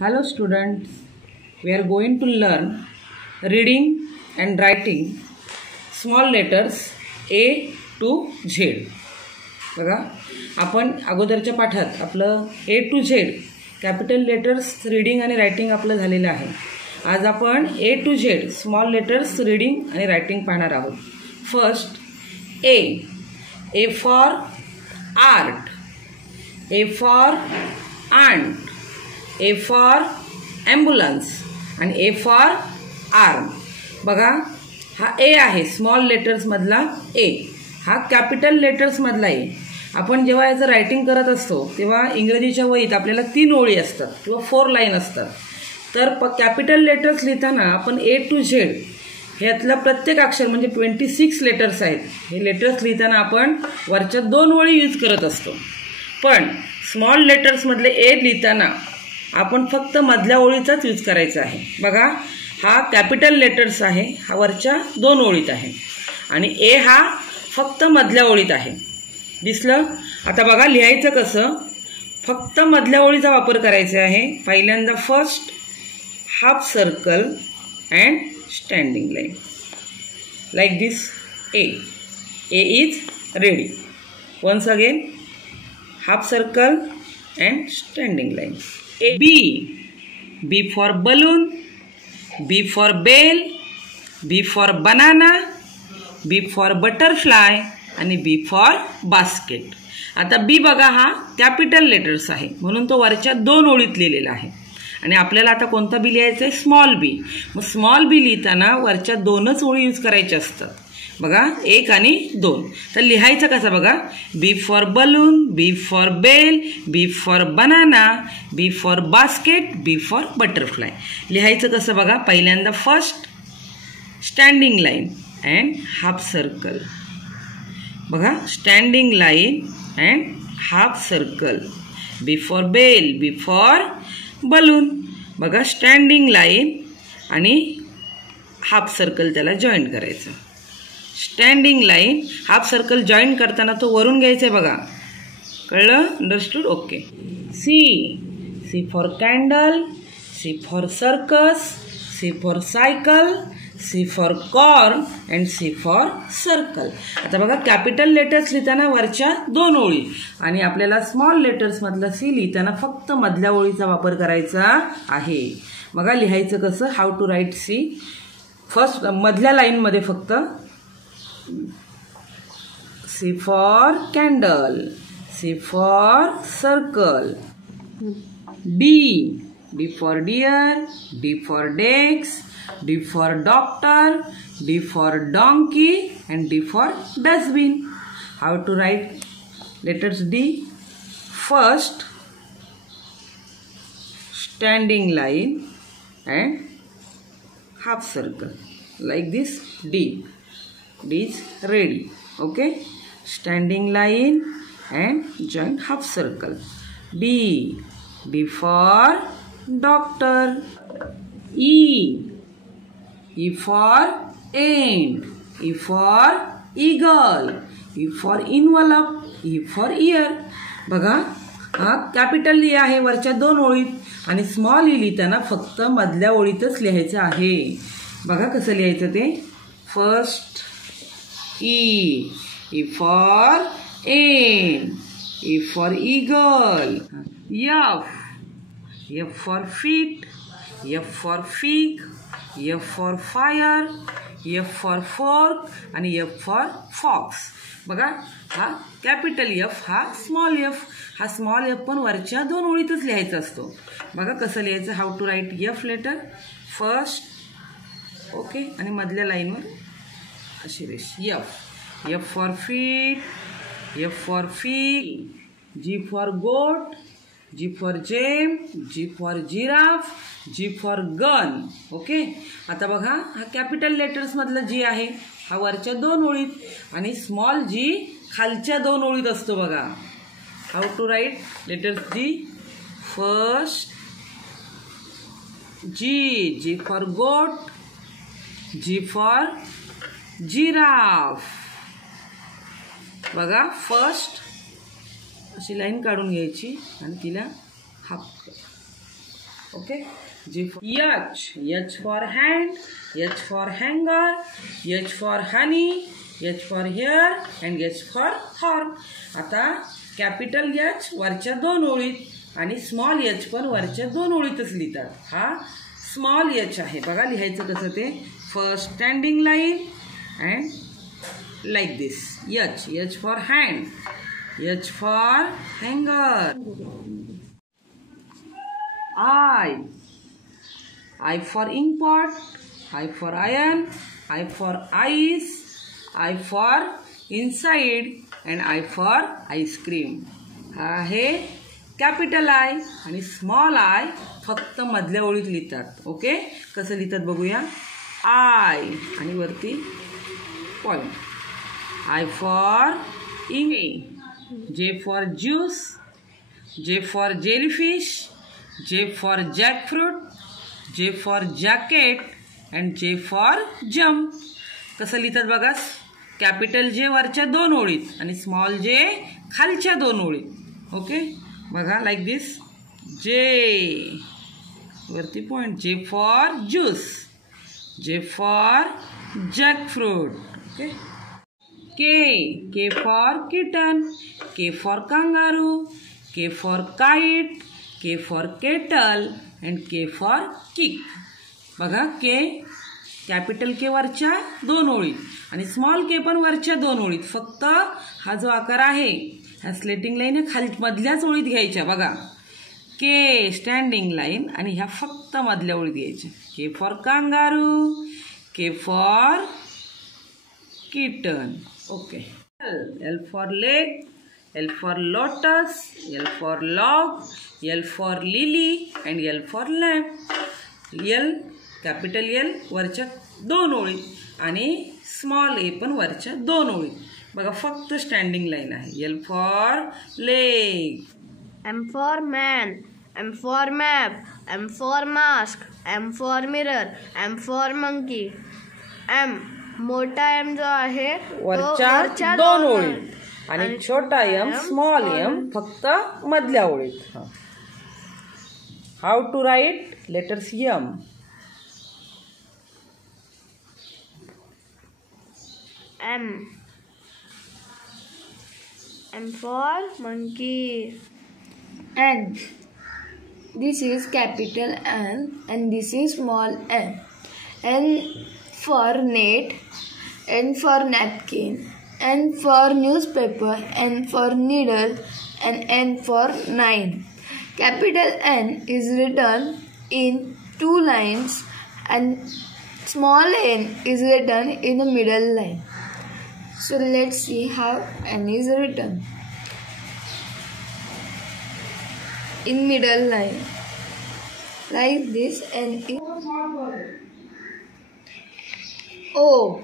Hello students, we are going to learn reading and writing small letters A to Z. बघा आपण अगोदरच्या पाठात आपलं A to Z capital letters reading आणि writing आपलं झालेलं आहे. आज आपण A to Z small letters reading आणि रायटिंग पाहणार आहोत. First A for art, A for ant, A for ambulance and A for arm. बघा हा A आहे स्मॉल लेटर्स मधला A, हा कॅपिटल लेटर्स मधला A. आपण जेव्हा याचं रायटिंग करत असतो तेव्हा इंग्रजीच्या वहीत आपल्याला 3 ओळी असतात किंवा 4 लाईन असतात. तर कॅपिटल लेटर्स लिहिताना आपण A to Z ह्यातला प्रत्येक अक्षर म्हणजे 26 लेटर्स आहेत. हे लेटर्स लिहिताना आपण वरच्या 2 ओळी यूज करत असतो. पण स्मॉल लेटर्स मधले A लिहिताना आपण फक्त मधल्या ओळीचाच यूज करायचा आहे. बघा हा कॅपिटल लेटर्स आहे, हा वरच्या 2 ओळीत आहे आणि A हा फक्त मधल्या ओळीत आहे. दिसलं? आता बघा लिहायचं कसं. फक्त मधल्या ओळीचा वापर करायचा आहे. पहिल्यांदा first half circle and standing line like this. A is ready. Once again half circle and standing line. B for balloon, B for bell, B for banana, B for butterfly आणि B for basket. आता B बघा हा capital letters आहे म्हणून तो वरच्या 2 ओळीत लिहिलेला आहे आणि आपल्याला आता कोणता बी लिहायचा आहे? स्मॉल बी. मग स्मॉल बी लिहिताना वरच्या 2च ओळी यूज करायच्या असतात. बघा 1 आणि 2. तर लिहायचं कसं बघा. B for balloon, B for bell, B for banana, B for basket, B for butterfly. लिहायचं कसं बघा. पहिल्यांदा first standing line and half circle. बघा standing line and half circle. B for bell, B for balloon. बघा standing line आणि half circle त्याला join करायचं. Standing line half circle join करताना तो वरून घ्यायचा आहे बघा. कळलं? Understood? Okay. C for candle, C for circus, C for cycle, C for corn and C for circle. आता बघा कॅपिटल लेटर्स लिहिताना वरच्या 2 ओळी आणि आपल्याला स्मॉल लेटर्स मधला C लिहिताना फक्त मधल्या ओळीचा वापर करायचा आहे. बघा लिहायचं कसं. How to write C. First मधल्या लाईनमध्ये फक्त C for candle, C for circle, D for deer, D for desk, D for doctor, D for donkey and D for dustbin. How to write letters D? First standing line and half circle like this. D is ready. Okay, standing line and join half circle. D for doctor. E for ant, E for eagle, E for envelope, E for ear. बघा हा capital ली आहे वरच्या 2 ओळीत आणि small E लिहिताना फक्त मधल्या ओळीतच लिहायचं आहे. बघा कसं लिहायचं ते. First E for ant, E for eagle, F for feet, F for fig, F for fire, F for fork आणि F for fox. बघा हा कॅपिटल F हा स्मॉल F. हा स्मॉल F पण वरच्या 2 ओळीतच लिहायचा असतो. बघा कसं लिहायचं. How to write F letter. First okay आणि मधल्या लाईनवर अशी रेष. F for feet, F for fig, G for goat, G for jam, G for giraffe, G for gun. Okay. आता बघा हा कॅपिटल लेटर्स मधला G आहे. हा वरच्या 2 ओळीत आणि स्मॉल G खालच्या 2 ओळीत असतो. बघा how to write letters G. First G for goat, G for giraffe. बघा फर्स्ट अशी लाईन काढून घ्यायची आणि तिला half Okay. G for H. H for hand. H for hanger. H for honey. H for hair and H for horn. आता capital H वरच्या दोन ओळीत आणि स्मॉल H पण वरच्या दोन ओळीतच लिहितात. हा स्मॉल H आहे. बघा लिहायचं कसं ते. First standing line and like this. H. H for hand. H for hanger. I for ink pot. I for iron. I for ice. I for inside and I for ice cream. हा आहे capital I आणि small I फक्त मधल्या ओळीत लिहितात. Okay, कसं लिहितात बघूया. आय आणि वरती point. I for ink. J for juice. J for jellyfish. J for jackfruit. J for jacket and J for jump. कसं लिहितात बघा. कॅपिटल जे वरच्या दोन ओळीत आणि स्मॉल जे खालच्या दोन ओळीत. ओके, बघा लाईक दिस. जे वरती पॉइंट. जे for juice. J for jackfruit. Okay. K for kitten. K for kangaroo. K for kite. K for kettle and K for kick. बघा के कॅपिटल के वरच्या दोन ओळीत आणि स्मॉल के पण वरच्या दोन ओळीत. फक्त हा जो आकार आहे ह्या स्लेटिंग लाईन मधल्याच ओळीत घ्यायच्या. बघा के स्टँडिंग लाईन आणि ह्या फक्त मधल्या ओळीत घ्यायच्या. K for kangaroo. K for kitten. Okay. L for leg. L for lotus. L for log. L for lily and L for lamp. L capital L वरच्या दोन ओळीत आणि स्मॉल ए पण वरच्या दोन ओळीत. बघा फक्त स्टँडिंग लाईन आहे. L for leg. M for man. M for map. M for mask. M for mirror. M for monkey. M मोठा M जो आहे वरच्या दोन ओळीत आणि छोटा एम स्मॉल एम फक्त मधल्या ओळीत. How to write letters M. M for monkey. N. This is capital N and this is small n. N for net. N for napkin. N for newspaper. N for needle and N for 9. Capital N is written in two lines and small n is written in the middle line. So let's see how n is written. In middle line like this. N is O.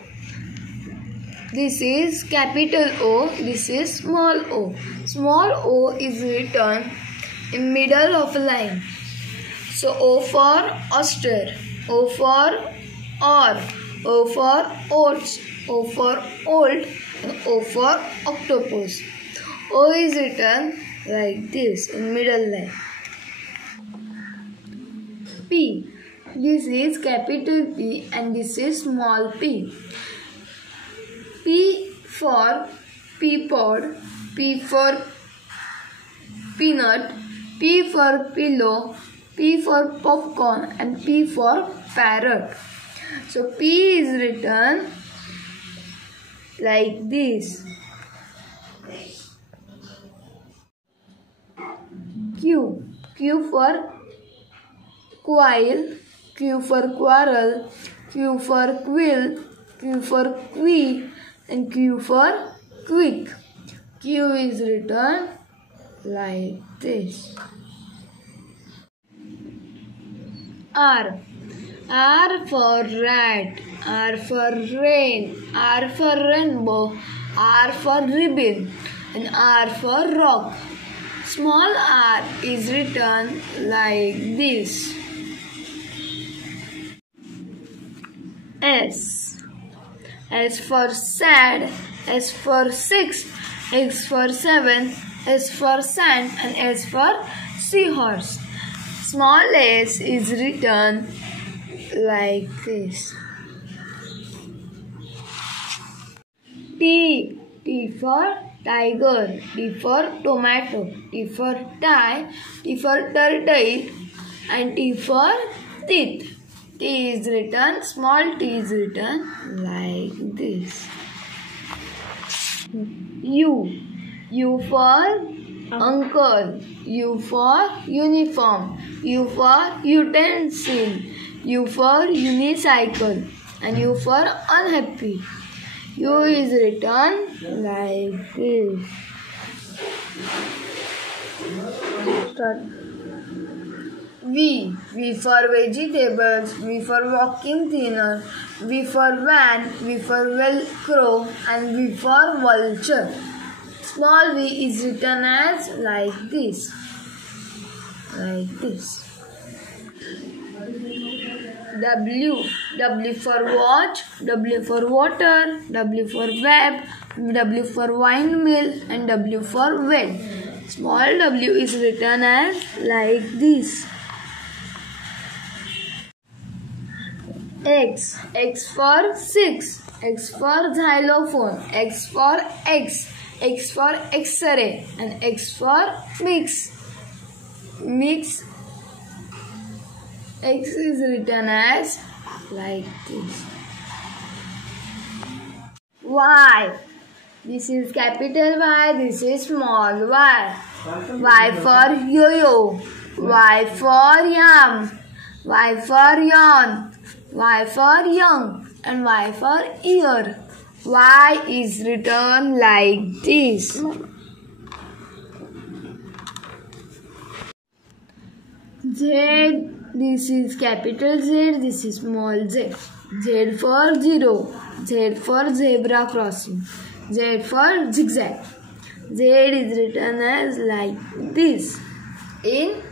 This is capital O, this is small o. Small o is written in middle of a line. So O for oyster, O for or, O for oats, O for old, and O for octopus. O is written like this in middle line. P. This is capital P and this is small p. P for peapod, P for peanut, P for pillow, P for popcorn and P for parrot. So P is written like this. Q for quail, Q for quarrel, Q for quill, Q for queen and Q for quick. Q is written like this. R for rat, R for rain, R for rainbow, R for ribbon and R for rock. Small r is written like this. S for sad, S for 6, X for 7, S for sand and S for seahorse. small s is written like this. T. T for tiger, T for tomato, T for tie, T for turtle, and T for teeth. T is written, small t is written like this. U. U for uncle, U for uniform, U for utensil, U for unicycle, and U for unhappy. U is written like this. Start. V. V for vegetables, V for vacuum cleaner, V for van, V for velcro, and V for vulture. Small v is written as like this. Like this. W. W for watch, W for water, W for web, W for windmill, and W for well. Small w is written as like this. X. X for 6, X for xylophone, X for X, X for X-ray, and X for mix. Mix. X is written as like this. Y. This is capital Y, this is small y. Y for yo-yo, Y for yam, Y for yawn, Y for young, and Y for ear. Y is written like this. Z. This is capital Z, this is small z. Z for zero, Z for zebra crossing, Z for zigzag. Z is written as like this in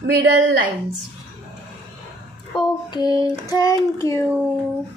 middle lines. Okay, thank you.